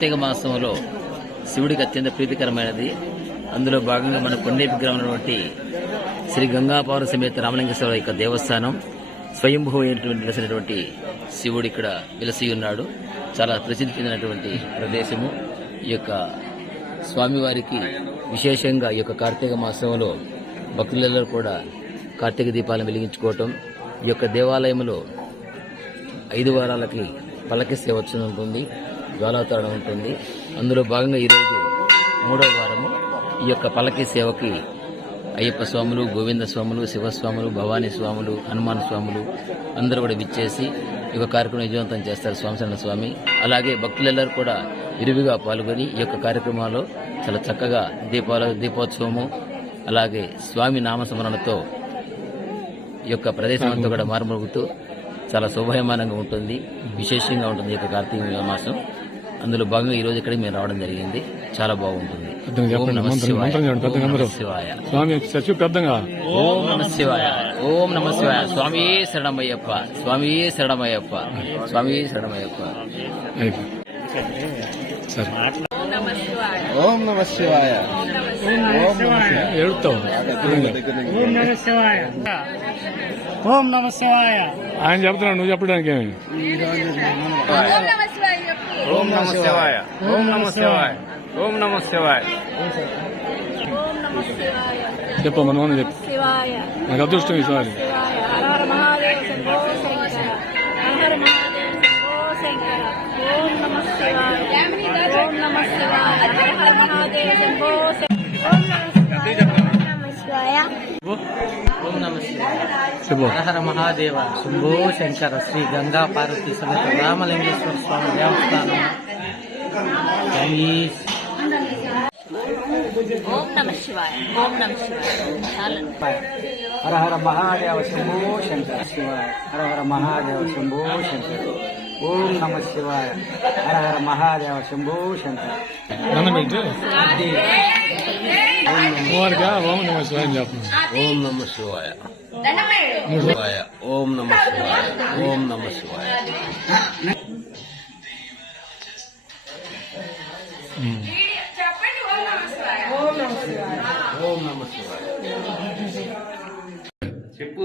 కార్తీక మాసంలో శివుడికి అత్యంత ప్రీతికరమైనది. అందులో భాగంగా మన కొండేపి గ్రామంలోటువంటి శ్రీ గంగాపార సమేత రామలింగేశ్వర యొక్క దేవస్థానం స్వయంభూ అయినటువంటి శివుడు ఇక్కడ విలసి ఉన్నాడు. చాలా ప్రసిద్ధి చెందినటువంటి ప్రదేశము. ఈ యొక్క స్వామివారికి విశేషంగా ఈ యొక్క కార్తీక మాసంలో భక్తులందరూ కూడా కార్తీక దీపాలను వెలిగించుకోవటం ఈ యొక్క దేవాలయంలో ఐదు వారాలకి పల్లకి సేవ ఉంటుంది జ్వాలావతరణ ఉంటుంది. అందులో భాగంగా ఈరోజు మూడవ వారము ఈ యొక్క పల్లకి సేవకి అయ్యప్ప స్వాములు గోవింద స్వాములు శివస్వాములు భవానీ స్వాములు హనుమాన్ స్వాములు అందరూ కూడా విచ్చేసి ఈ యొక్క కార్యక్రమం విజయవంతం చేస్తారు స్వామిశరణ స్వామి. అలాగే భక్తులెల్లరూ కూడా ఇరువిగా పాల్గొని ఈ యొక్క కార్యక్రమాల్లో చాలా చక్కగా దీపాల దీపోత్సవము అలాగే స్వామి నామస్మరణతో ఈ యొక్క ప్రదేశం అంతా కూడా మారుమరుగుతూ చాలా శోభాయమానంగా ఉంటుంది. విశేషంగా ఉంటుంది ఈ యొక్క కార్తీక మాసం. అందులో భాగంగా ఈ రోజు ఇక్కడికి మేము రావడం జరిగింది. చాలా బాగుంటుంది. ఓం నమః శివాయ. ఓం నమః శివాయ. స్వామి శరణమయ్యప్ప. స్వామి శరణమయ్యప్ప. స్వామి శరణమయ్యప్ప. ఓం నమ శివాయ. ఓం నమ శివాయ. ఓం నమ శివాయ. ఆయన చెప్తున్నాడు నువ్వు చెప్పడానికి ఏమి? ఓం నమ శివాయ. ఓం నమ శివాయ. ఓం నమ శివాయ. చెప్పు మన చెప్పు. నాకు అదృష్టం ఈసారి ఓం నమ శివాయ. ఓం నమ శివాయ. శంభో శంకర ఓం నమ శివాయ ఓం నమ శివాయ చెప్పు హర మహాదేవ శంభో శంకర శ్రీ గంగా పార్వతీ సమేత రామలింగేశ్వర స్వామి దేవస్థానం జై ఓం నమ శివాయ ఓం నమ శివాయ చాలు హర హర మహాదేవ శంభో శంకర శివాయ హర హర మహాదేవ శంభో శంకర ఓం నమ శివాయ. హర హర మహాదేవ శంభో శంకర. ఓం నమ శివాయ ఓం నమ శివాయ. ఓం నమ శివాయ. ఓం నమ శివాయ. శివాయ ఓం నమ శివాయ. చెప్పు.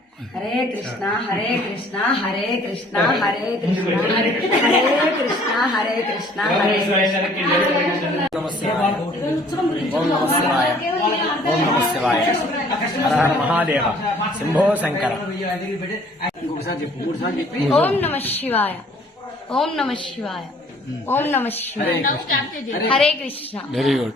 హరే కృష్ణ హరే కృష్ణ హరే కృష్ణ హరే కృష్ణ హరే కృష్ణ హరే కృష్ణ హరే కృష్ణ ఓం నమ శివాయ ఓం నమ శివాయ హర హర మహాదేవ శంభో శంకర ఓం నమ శివాయ ఓం నమ శివాయ ఓం నమ శివాయ హరే కృష్ణ వెరీ గుడ్